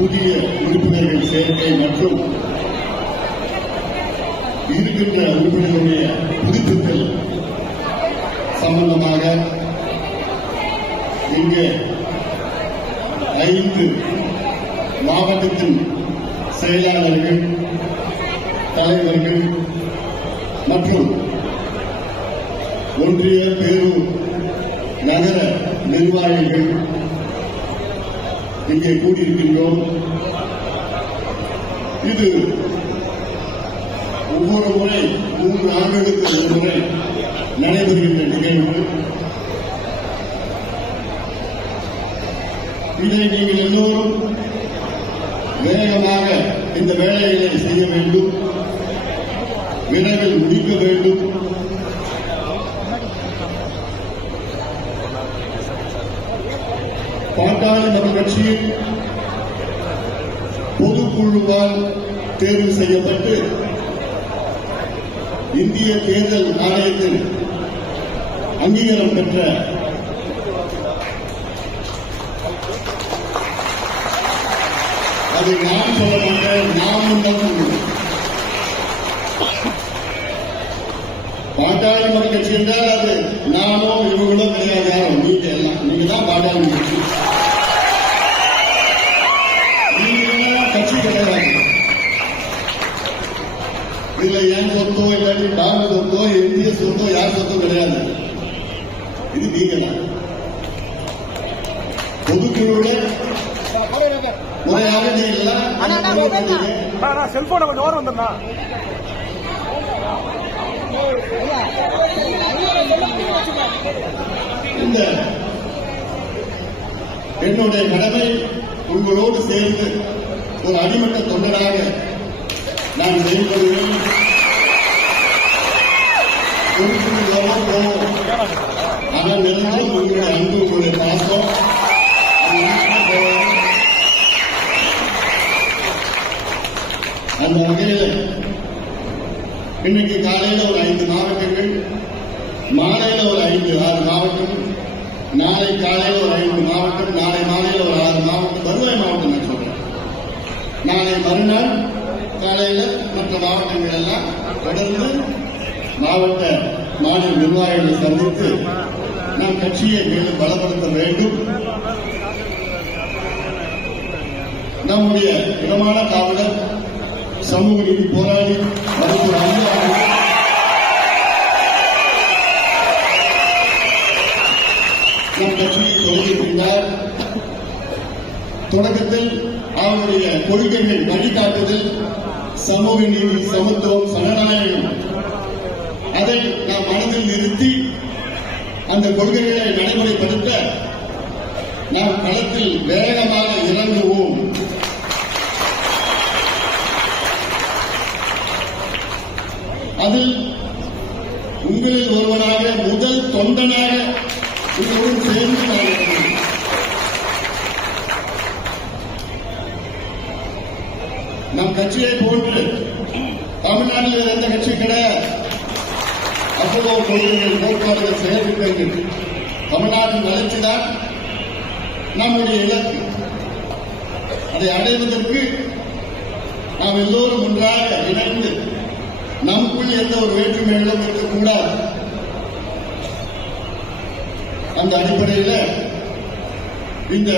புதிய உறுப்பினர்கள் சேர்க்கை மற்றும் இருக்கின்ற உறுப்பினர்களுடைய புதுப்பித்தல் சம்பந்தமாக இங்கே 5 மாவட்டத்தின் செயலாளர்கள், தலைவர்கள் மற்றும் ஒன்றிய பேரூர் நகர நிர்வாகிகள் இங்கே கூடியிருக்கின்றோம். இது ஒவ்வொரு முறை 3 ஆண்டுகளுக்கு ஒரு முறை நடைபெறுகின்ற நிகழ்வு. இதை நீங்கள் எல்லோரும் வேகமாக இந்த வேலைகளை செய்ய வேண்டும், விரைவில் முடிக்க வேண்டும். பாட்டாளி மக்கள் கட்சியின் பொதுக்குழுவால் தேர்வு செய்யப்பட்டு இந்திய தேர்தல் ஆணையத்தில் அங்கீகாரம் பெற்ற அதை நான் சொல்ல மாட்டேன், நாம் தான் சொல்லுவோம். பாட்டாளி மக்கள் கட்சி என்றால் அது நானோ இவங்களோ கிடையாது, யாரும் நீங்க எல்லாம் நீங்க தான் பாட்டாளி கட்சி. நீங்க கட்சி கிடையாது. இதுல என் சொத்தோ இல்லாட்டி டாம சொத்தோ இந்திய சொத்தோ யார் சொத்தோ கிடையாது. இது நீங்க தான் பொதுக்குழுல முறையாக நீங்க செல்போனை கொஞ்சம் ஓரம் வந்தா இந்த என்னுடைய கடமை உங்களோடு சேர்ந்து ஒரு அடிமட்ட தொண்டராக நான் செயல்படுவேன். போவோம். ஆனால் நிரந்தரம் உங்களுடைய அன்பு, உங்களுடைய பாசம் அந்த வகையில் இன்னைக்கு காலையில ஒரு 5 மாவட்டங்கள், மாலையில ஒரு 5-6 மாவட்டம், நாளை காலையில ஒரு 5 மாவட்டம், நாளை மாலையில ஒரு 6 மாவட்டம், வருவாய் மாவட்டம் நான் சொல்றேன். நாளை மறுநாள் காலையில மற்ற மாவட்டங்கள் எல்லாம் தொடர்ந்து மாவட்ட மாநில நிர்வாகிகளை சந்தித்து நாம் கட்சியை மேலும் பலப்படுத்த வேண்டும். நம்முடைய இடமான காவலர், சமூக நீதி போராளி மருத்துவர் ஐயா நம் கட்சியை தொடங்கியிருந்தார். தொடக்கத்தில் அவருடைய கொள்கைகள் வழிகாட்டுதல் சமூக நீதி, சமத்துவம், சனநாயகம், அதை நாம் மனதில் நிறுத்தி அந்த கொள்கைகளை நடைமுறைப்படுத்த நாம் களத்தில் வேகமாக இறங்குவோம். அதில் உங்களில் ஒருவனாக, முதல் தொண்டனாக உங்களுடன் சேர்ந்து நம் கட்சியை போன்று தமிழ்நாட்டில் எந்த கட்சி கிடையாது. அவ்வளவு கொள்கைகள், கோட்பாடுகள், செயல்திட்டங்கள். தமிழ்நாட்டின் வளர்ச்சிதான் நம்முடைய இலக்கு. அதை அடைவதற்கு நாம் எல்லோரும் ஒன்றாக இணைந்து நமக்குள் எந்த ஒரு வேற்றுமைகளும் இருக்கக்கூடாது. அந்த அடிப்படையில் இந்த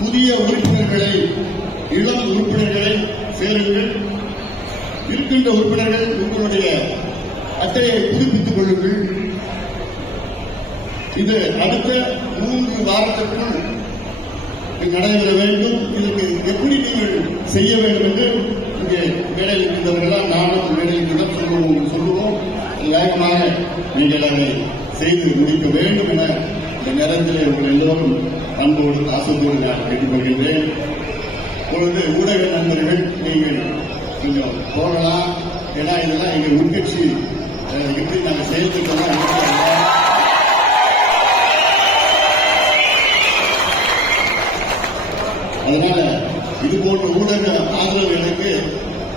புதிய உறுப்பினர்களை, இளம் உறுப்பினர்களை சேருங்கள். இருக்கின்ற உறுப்பினர்கள் உங்களுடைய அட்டையை புதுப்பித்துக் கொள்ளுங்கள். இது அடுத்த 3 வாரத்திற்குள் நடைபெற வேண்டும். இதற்கு எப்படி நீங்கள் செய்ய வேண்டும் என்று இங்கே மேடையில் இருக்கின்றவர்களால் நானும் மேடையில் சொல்லுவோம். வேகமாக நீங்கள் அதை செய்து முடிக்க வேண்டும் என இந்த நேரத்தில் உங்கள் எல்லோரும் அன்போடு ஆசையோடு நான் கேட்டுக்கொள்கின்றேன். இப்பொழுது ஊடக நண்பர்கள் நீங்கள் கொஞ்சம் போகலாம். ஏன்னா இதெல்லாம் எங்கள் உட்கட்சி எப்படி நாங்கள் செயல்திட்டம்லாம் அதனால இது போன்ற ஊடக ஆதரவுகளுக்கு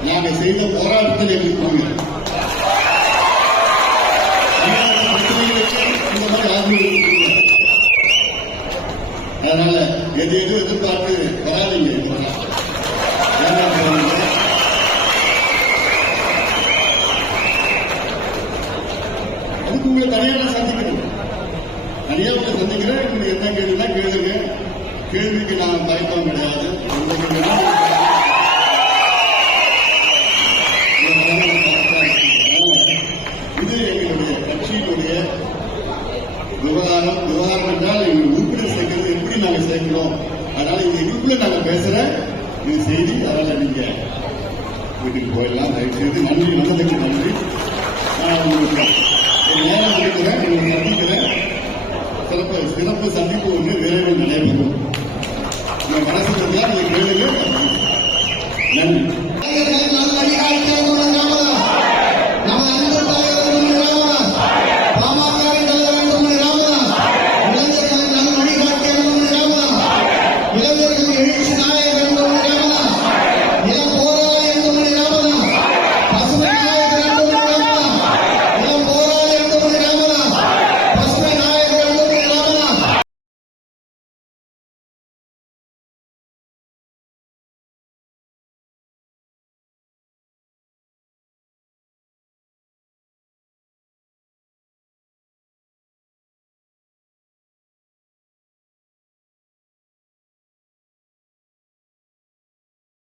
நாங்கள் செய்த போராட்டத்தில் எங்களுக்கு இந்த மாதிரி ஆதரவு. அதனால எது எதிர்பார்த்து வராதிங்க. இது செய்தி. அதனால நீங்க வீட்டுக்கு போயிடலாம். தயவுசெய்து நன்றி, வந்ததுக்கு நன்றி. நான் உங்களுக்கு நேரம் இருக்கிறேன், உங்களுக்கு சந்திக்கிறேன். சிறப்பு சந்திப்பு ஒன்று விரைவில் நடைபெறும். உங்க மனசுக்கு நீங்க